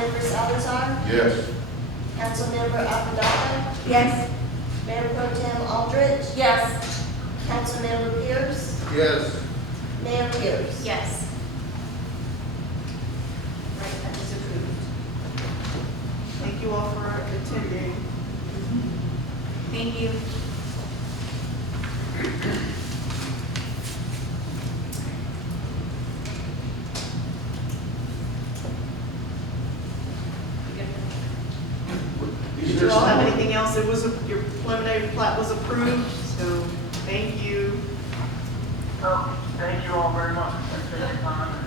Councilmember Salazar, Yes. Councilmember Apodaca, Yes. Mayor Pro Tem Aldridge, Yes. Councilmember Pierce, Yes. Mayor Pierce. Yes. Right, that is approved. Thank you all for attending. Thank you. Did you all have anything else? It was, your preliminary plat was approved, so thank you. So, thank you all very much. Thanks for your time.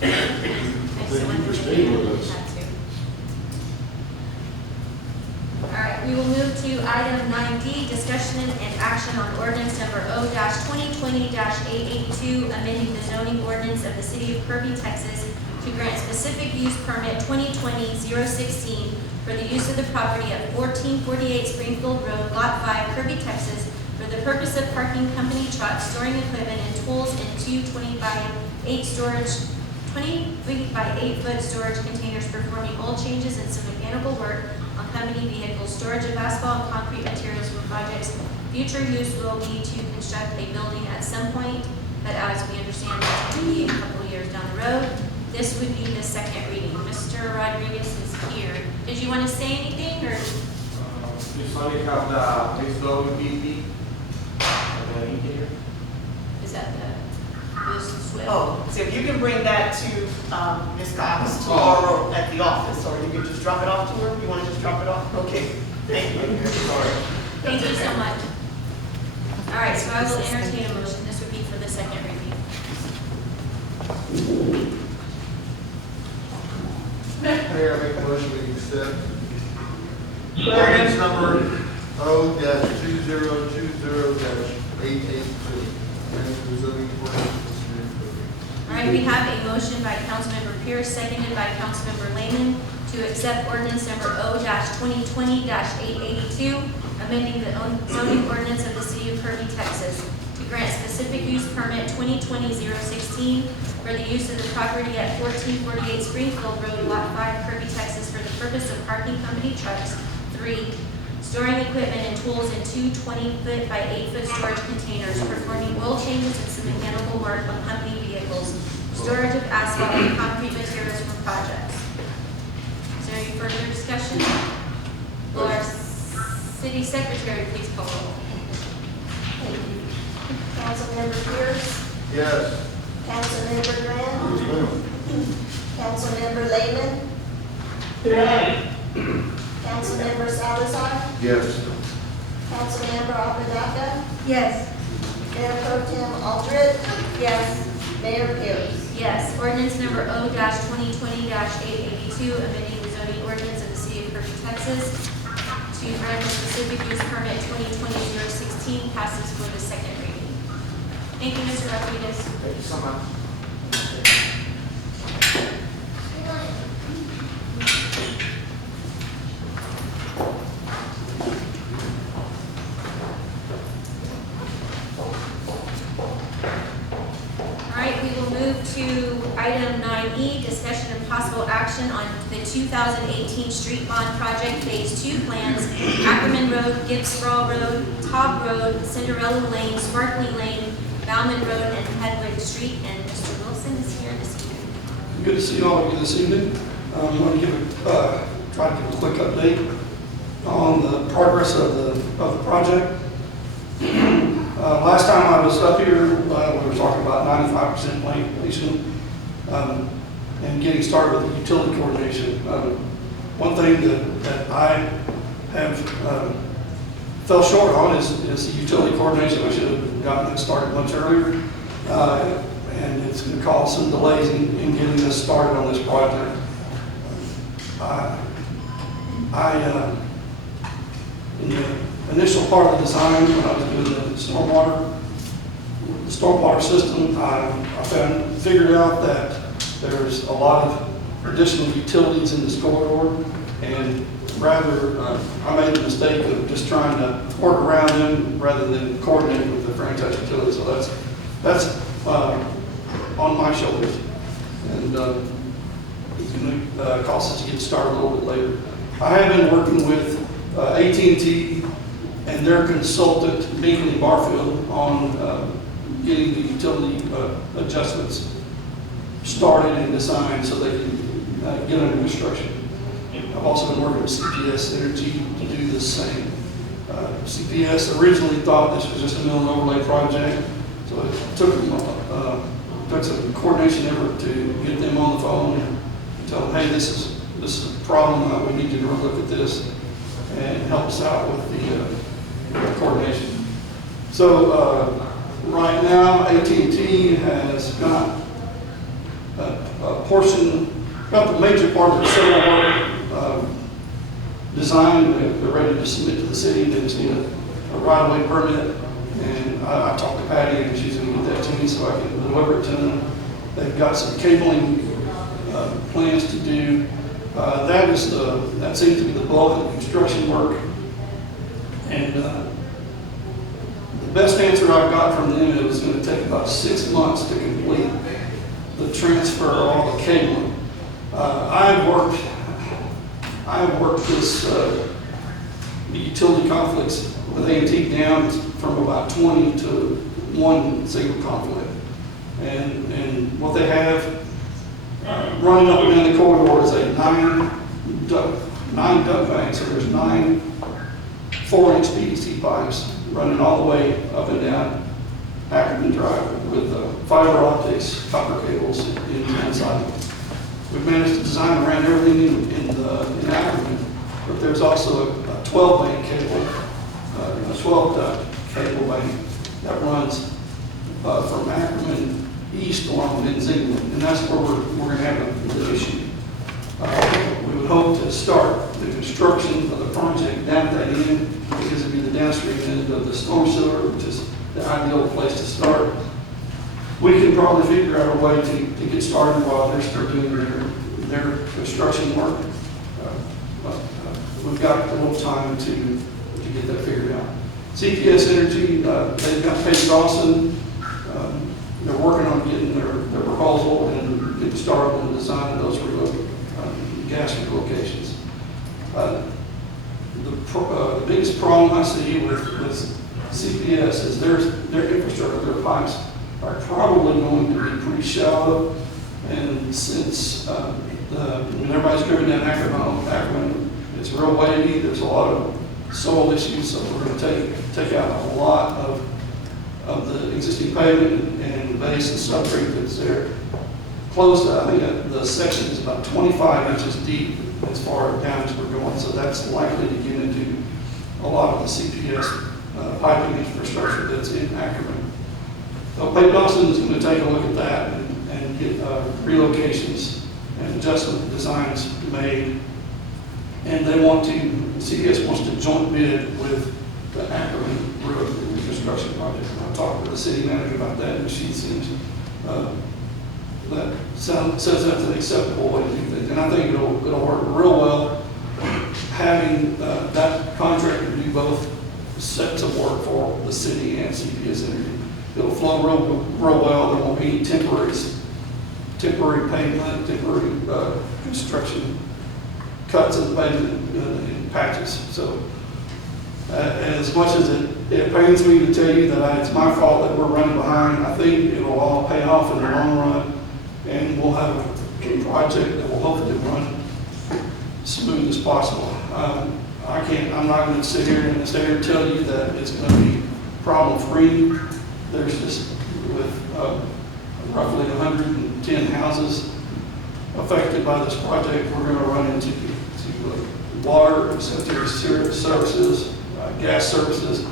Thank you for staying with us. All right, we will move to item 9D, discussion and action on ordinance number O-2020-882, amending the zoning ordinance of the city of Kirby, Texas, to grant specific use permit 2020-016 for the use of the property at 1448 Springfield Road, Lot 5, Kirby, Texas, for the purpose of parking company trucks, storing equipment and tools in two 20 by 8 foot storage containers, performing oil changes and some mechanical work on company vehicles, storage of asphalt and concrete materials for projects. Future use will be to construct a building at some point, but as we understand, that's going to be a couple of years down the road. This would be the second reading. Mr. Rodriguez is here. Did you want to say anything, or? Just only have the next door with BP. The engineer. Is that the Swift? Oh, so if you can bring that to Ms. Cox tomorrow at the office, or you can just drop it off to her? You want to just drop it off? Okay, thank you. Sorry. Thank you so much. All right, so I will entertain a motion. This would be for the second reading. Mayor, I make a motion we accept ordinance number O-2020-882. And the zoning ordinance of the city of Kirby. All right, we have a motion by Councilmember Pierce, seconded by Councilmember Lehman, to accept ordinance number O-2020-882, amending the zoning ordinance of the city of Kirby, Texas, to grant specific use permit 2020-016 for the use of the property at 1448 Springfield Road, Lot 5, Kirby, Texas, for the purpose of parking company trucks. 3, storing equipment and tools in two 20-foot by 8-foot storage containers, performing oil changes and some mechanical work on company vehicles, storage of asphalt and concrete materials for projects. Is there any further discussion? Will our city secretary please call roll? Thank you. Councilmember Pierce, Yes. Councilmember Graham, Councilmember Lehman, Councilmember Salazar, Yes. Councilmember Apodaca, Yes. Mayor Pro Tem Aldridge, Yes. Mayor Pierce. Yes. Ordinance number O-2020-882, amending the zoning ordinance of the city of Kirby, Texas, to grant the specific use permit 2020-016 passes for the second reading. Thank you, Mr. Rodriguez. Thank you so much. All right, we will move to item 9E, discussion and possible action on the 2018 street bond project phase 2 plans, Ackerman Road, Gibbs Sprawl Road, Top Road, Cinderella Lane, Sparkly Lane, Bauman Road, and Hedwig Street. And Mr. Wilson is here this evening. Good to see all of you this evening. I want to try to give a quick update on the progress of the project. Last time I was up here, we were talking about 95% plan completion and getting started with the utility coordination. One thing that I have fell short on is the utility coordination. I should have gotten that started much earlier, and it's going to cause some delays in getting this started on this project. In the initial part of the design, when I was doing the stormwater system, I figured out that there's a lot of additional utilities in this corridor, and rather I made the mistake of just trying to work around them rather than coordinate with the franchise utility. So that's on my shoulders. and it's going to cost us to get started a little bit later. I have been working with AT&T and their consultant, Beacon and Barfield, on getting the utility adjustments started and designed so they can get under construction. I've also been working with CPS Energy to do the same. CPS originally thought this was just a mill and overlay project, so it took them, took some coordination effort to get them on the phone and tell them, hey, this is a problem, we need you to look at this, and help us out with the coordination. So right now, AT&T has got a portion, got the major part of the civil work designed. They're ready to submit to the city. They just need a right-of-way permit. And I talked to Patty, and she's going to get that to me so I can deliver it to them. They've got some cabling plans to do. That seems to be the bulk of the construction work. And the best answer I've got from them is it was going to take about 6 months to complete the transfer of all the cabling. I've worked this the utility conflicts with AT down from about 20 to 1 single conflict, and what they have running up and down the corridor is a 9 duct bank. So there's 9 4-inch PVC pipes running all the way up and down Ackerman Drive with fiber optics, copper cables inside. We've managed to design around everything in Ackerman, but there's also a 12-bank cable, a 12-duct cable bank that runs from Ackerman east along Benzingland, and that's where we're going to have the issue. We would hope to start the construction of the project down at that end, because it'd be the downstream end of the storm sewer, which is the ideal place to start. We can probably figure out a way to get started while they're still doing their construction work. We've got a little time to get that figured out. CPS Energy, they've got Paige Dawson. They're working on getting their proposal and getting started on the design of those gas relocations. The biggest problem I see with CPS is their infrastructure, their pipes are probably going to be pretty shallow, and since when everybody's driven down Ackerman, it's real wavy, there's a lot of soil issues, so we're going to take out a lot of the existing pavement and base and subgrade that's there. Close, I think the section is about 25 inches deep as far down as we're going, so that's likely to get into a lot of the CPS piping infrastructure that's in Ackerman. So Paige Dawson is going to take a look at that and get relocations and adjustment designs made. And they want to, CPS wants to joint bid with the Ackerman Road reconstruction project. And I talked with the city manager about that, and she seems that says that's an acceptable way to do things. And I think it'll work real well having that contractor do both sets of work for the city and CPS Energy. It'll flow real well. There won't be any temporary pavement, temporary construction cuts in the pavement in patches. So as much as it pains me to tell you that it's my fault that we're running behind, I think it will all pay off in the long run, and we'll have a project that will hopefully run smooth as possible. I'm not going to sit here and tell you that it's going to be problem-free. There's just, with roughly 110 houses affected by this project, we're going to run into water, sanitary services, gas services.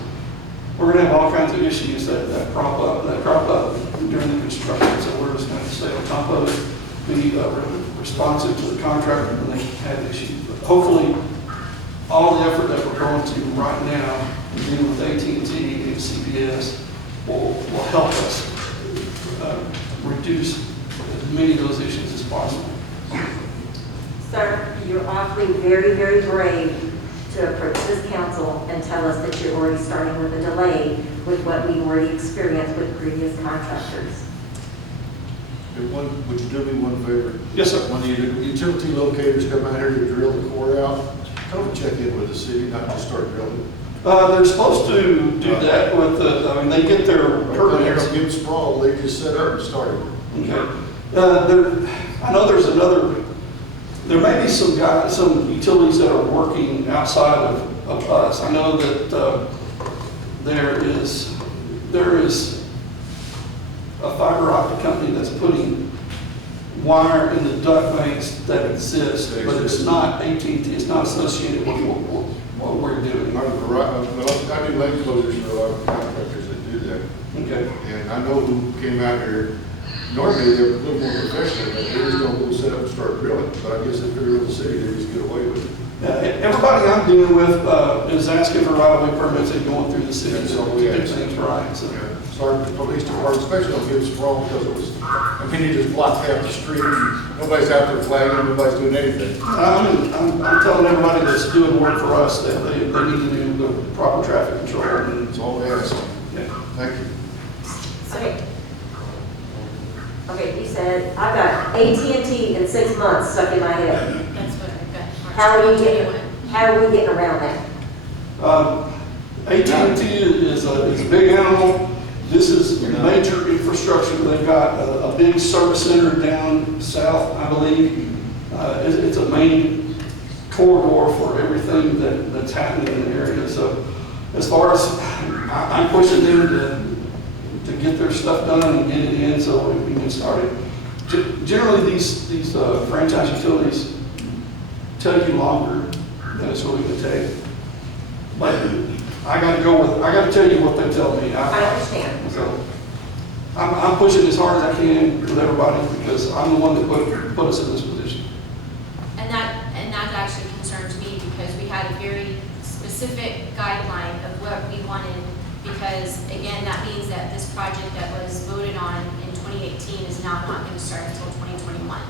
We're going to have all kinds of issues that crop up during the construction. So we're just going to stay on top of it, be responsive to the contractor when they have issues. But hopefully, all the effort that we're going to right now, dealing with AT&T and CPS, will help us reduce as many of those issues as possible. Sir, you're awfully very, very brave to approach this council and tell us that you're already starting with a delay with what we've already experienced with previous contractors. Would you do me one favor? Yes, sir. When the utility locators come out here to drill the core out, tell them to check in with the city, not just start drilling. They're supposed to do that with I mean, they get their Right down here permits. on Gibbs Sprawl, they just set up and started. Okay. I know there may be some utilities that are working outside of us. I know that there is a fiber optic company that's putting wire in the duct banks that exist, but it's not AT&T, it's not associated with what we're doing. I do lane closures for a lot of contractors that do that. Okay. And I know who came out here, normally they're a little more professional, but they just don't go set up and start drilling. But I guess if they're in the city, they just get away with it. Everybody I'm dealing with is asking for right-of-way permits and going through the city, That's so all we we do ask. things right, so. Start the police department, especially on Gibbs Sprawl, because it was, I mean, you just blocked half the street, and nobody's out there flagging, nobody's doing anything. I'm telling everybody that's doing work for us that they need to do the proper traffic control. And That's all they ask. yeah. Thank you. Okay. Okay, you said, I've got AT&T in 6 months stuck in my head. That's what I've got. March How are we 2021. getting, how are we getting around that? AT&T is a big animal. This is major infrastructure. They've got a big service center down south, I believe. It's a main corridor for everything that's happening in the area. So as far as, I'm pushing them to get their stuff done and get it in so we can get started. Generally, these franchise utilities tell you longer than it's going to take. But I got to tell you what they tell me. I understand. So I'm pushing as hard as I can with everybody because I'm the one that put us in this position. And that actually concerns me because we had a very specific guideline of what we wanted, because again, that means that this project that was voted on in 2018 is now not going to start until 2021,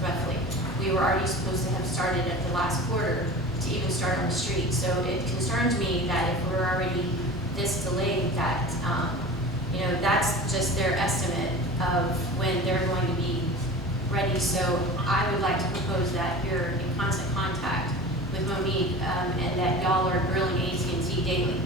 roughly. We were already supposed to have started at the last quarter to even start on the street. So it concerns me that if we're already this delayed, that, that's just their estimate of when they're going to be ready. So I would like to propose that you're in constant contact with Monique, and that y'all are grilling AT&T daily.